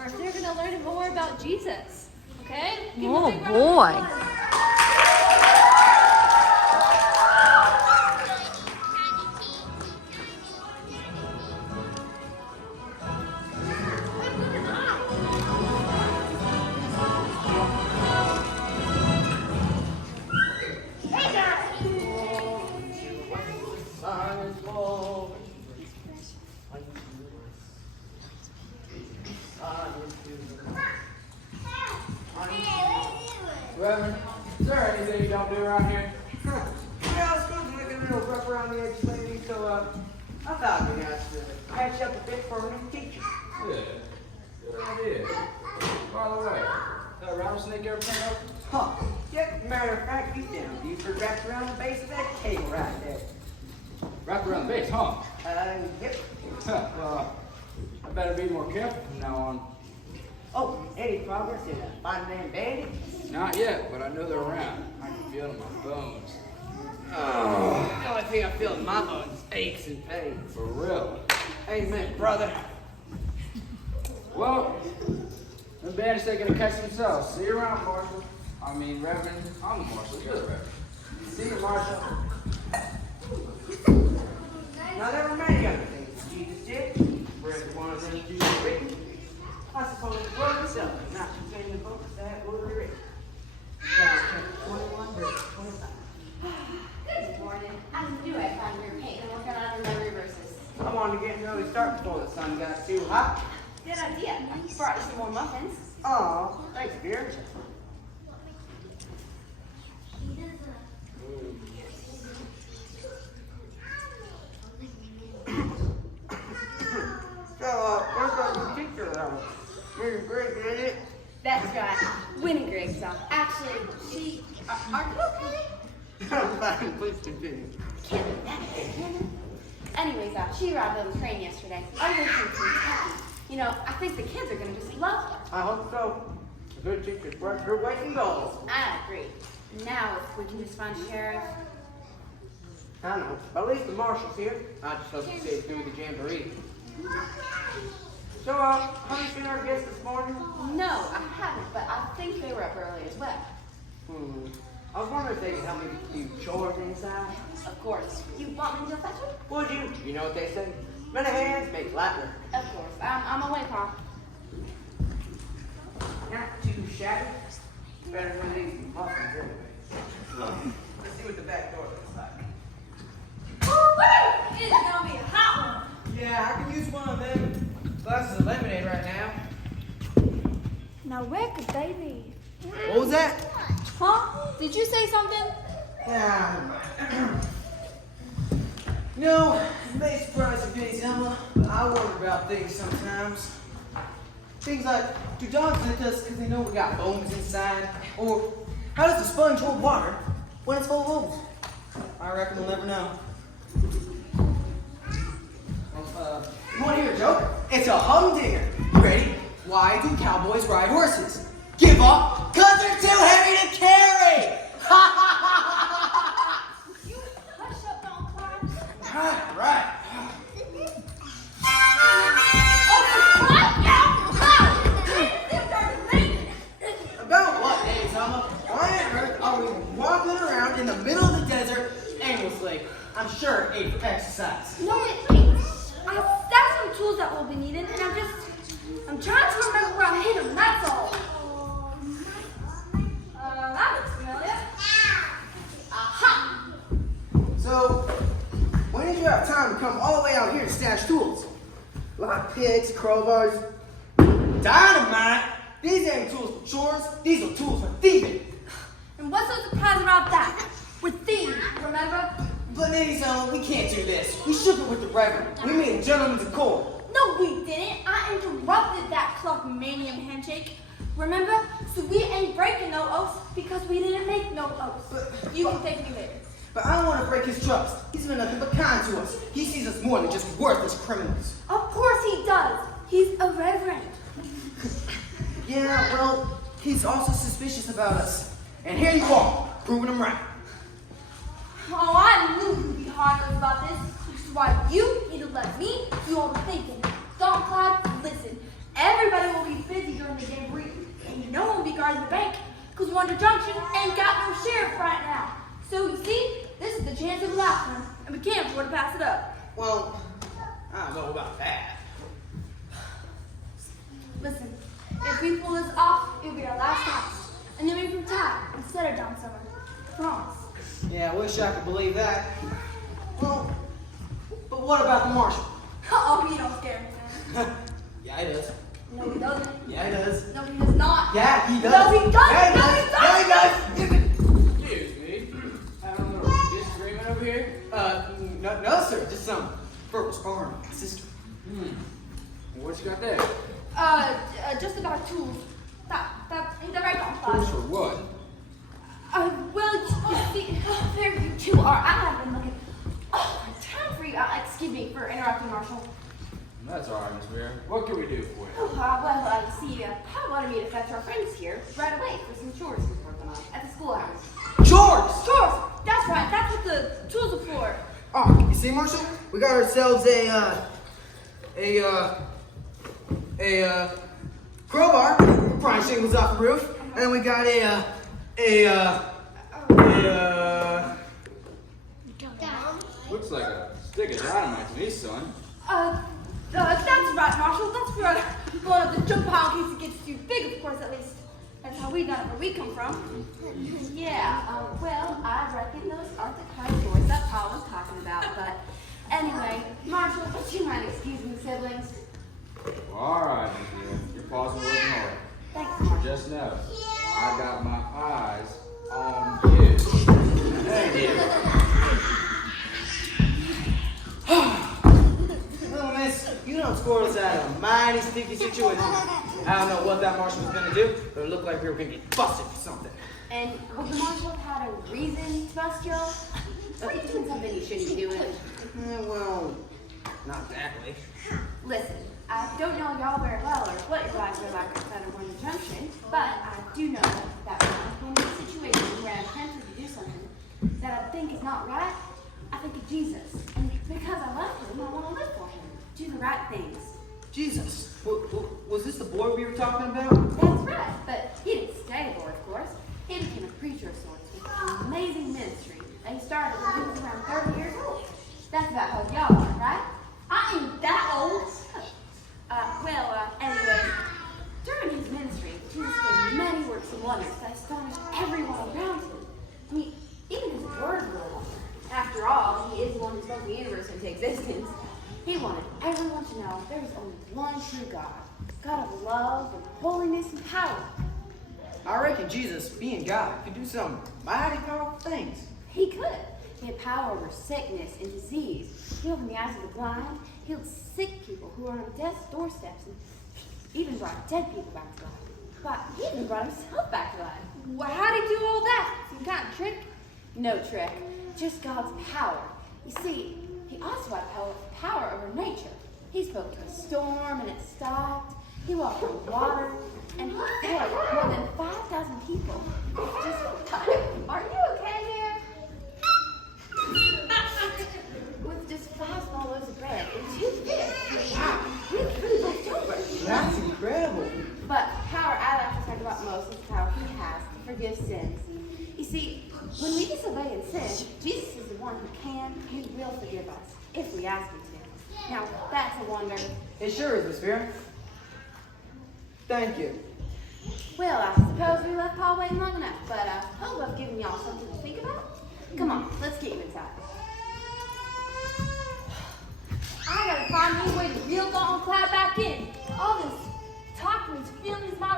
First, they're going to learn more about Jesus. Okay? Oh, boy. Reverend, is there anything you don't do around here? Yeah, I was supposed to make a little rough around the edges lately, so I thought I'd be nice to catch up a bit for a new teacher. Yeah, good idea. By the way, that rattlesnake ever turn up? Huh. Yep, matter of fact, he's down deep for wrapped around the base of that cable right there. Wrapped around the base, huh? Yep. Well, I better be more careful from now on. Oh, any progress in finding them bandits? Not yet, but I know they're around. I can feel it in my bones. Oh, the only thing I feel in my bones is aches and pains. For real. Amen, brother. Well, the bandits are gonna catch themselves. See you around, Marshal. I mean, Reverend. I'm the Marshal. You're the Reverend. See you, Marshal. Now, there were many other things Jesus did. For every one of them Jesus written. I suppose the word itself is not contained in the books that were written. John chapter 21, verse 25. Good morning. I knew I'd find your paint and working on your memory verses. I wanted to get an early start before the sun got too hot. Good idea. I brought you some more muffins. Aw, thanks, dear. So, where's our new teacher now? Maybe Greg did it? That's right. Winnie Griggs. Actually, she... Are you okay? I'm fine, please continue. Can't be that bad, can it? Anyways, she arrived on the train yesterday. I live in Kentucky. You know, I think the kids are going to just love her. I hope so. A good teacher's worth her weight in gold. I agree. Now, if we can just find Sheriff... I know. At least the marshal's here. I just hope to see it through the jamboree. So, have you seen our guests this morning? No, I haven't, but I think they were up early as well. I was wondering if they could help me do chores inside. Of course. You want me to fetch them? Would you? You know what they say? Many hands make light work. Of course. I'm away, Pa. Not too shabby. Better than these muffins anyway. Let's see what the back door looks like. Woo-woo! It's gonna be a hot one. Yeah, I could use one of them glasses of lemonade right now. Now where could they be? What was that? Huh? Did you say something? Yeah. No, it may surprise you, Penny Selma, but I wonder about things sometimes. Things like, do dogs lick us because they know we got bones inside? Or, how does the sponge hold water when it's full of holes? I reckon we'll never know. You want to hear a joke? It's a humdinger. Ready? Why do cowboys ride horses? Give up? Because they're too heavy to carry! Ha ha ha ha You hush up, don't cry. Right. About what, Dave Selma? Why on earth are we walking around in the middle of the desert aimlessly? I'm sure it ain't for exercise. No, it ain't. I have some tools that will be needed, and I'm trying to remember where I hid them, that's all. That looks familiar. Aha! So, when did you have time to come all the way out here to stash tools? Like picks, crowbars, dynamite. These ain't tools for chores, these are tools for thieving. And what's so surprising about that? We're thieves, remember? But ladies, we can't do this. We shook it with the Reverend. We made a gentleman's accord. No, we didn't. I interrupted that Clubmanium handshake. Remember? So we ain't breaking no oaths because we didn't make no oaths. You can thank me later. But I don't want to break his trust. He's been nothing but kind to us. He sees us more than just worthless criminals. Of course he does. He's a reverend. Yeah, well, he's also suspicious about us. And here you are, proving him right. Oh, I knew you'd be heartless about this, which is why you need to let me do all the thinking. Don't, Clyde, listen. Everybody will be busy during the jamboree. And no one will be guarding the bank because Wonder Junction ain't got no sheriff right now. So you see, this is the chance of a lifetime, and we can't afford to pass it up. Well, I don't know about that. Listen, if we pull this off, it'll be our last house. And then we can retire instead of John Summer. I promise. Yeah, I wish I could believe that. Well, but what about the marshal? Oh, you don't scare me, man. Yeah, he does. No, he doesn't. Yeah, he does. No, he does not. Yeah, he does. No, he doesn't. Yeah, he No, does. he doesn't. Yeah, he does. Excuse me. Having a little disagreement over here? No, sir. Just some verbal sparring, sister. What you got there? Just about tools. Ain't that right, Don? Tools for what? Well, you see, there you two are. I have been looking. Oh, time for you. Excuse me for interrupting, Marshall. That's all right, Miss Vera. What can we do for you? Oh, see, Pat wanted me to fetch our friends here right away for some chores he's working on at the schoolhouse. Chores! Chores. That's right. That's what the tools are for. Oh, you see, Marshall? We got ourselves a crowbar. We're prying shingles off the roof. And then we got Looks like a stick of dynamite to me, son. That's right, Marshall. That's for blowing up the jump pile in case it gets too big, of course, at least. That's how we done it where we come from. Yeah, well, I reckon those aren't the kind of chores that Paul was talking about, but anyway, Marshall, would you mind excusing the siblings? Well, all right, Miss Vera. Your paws are working hard. Thanks, Marshall. Just know, I got my eyes on you. Thank you. Well, miss, you don't score us out of a mighty sticky situation. I don't know what that marshal was gonna do, but it looked like we were gonna get busted for something. And would the marshal have had a reason to bust y'all? Or you doing something you shouldn't be doing? Well, not exactly. Listen, I don't know y'all very well or what your lives are like outside of Wonder Junction, but I do know that when I'm in a situation where I'm tempted to do something that I think is not right, I think of Jesus. And because I love him, I want to live for him. Do the right things. Jesus, was this the boy we were talking about? That's right, but he didn't stay aboard, of course. He became a preacher of sorts with an amazing ministry that he started when he was around 30 years old. That's about how y'all are, right? I ain't that old. Anyway, during his ministry, Jesus did many works and wonders that astonished everyone around him. I mean, even his word rule. After all, he is the one who spoke the universe into existence. He wanted everyone to know there was only one true God. God of love and holiness and power. I reckon Jesus, being God, could do some mighty powerful things. He could. He had power over sickness and disease. He opened the eyes of the blind, healed sick people who were on death's doorsteps, and even brought dead people back to life. But he even brought himself back to life. Well, how'd he do all that? Some kind of trick? No trick, just God's power. You see, he also had power over nature. He spoke to a storm and it stopped. He walked on water and he fed more than 5,000 people. Are you okay there? With just 5 small loaves of bread and 2 fish. Wow, we have food left over. That's incredible. But the power I like to talk about most is the power he has to forgive sins. You see, when we disobey and sin, Jesus is the one who can and will forgive us, if we ask him to. Now, that's a wonder. It sure is, Miss Vera. Thank you. Well, I suppose we left Paul waiting long enough, but I hope I've given y'all something to think about. Come on, let's get you inside. I gotta find me a way to reel Dalton Cloud back in. All this talking is feeling his mind.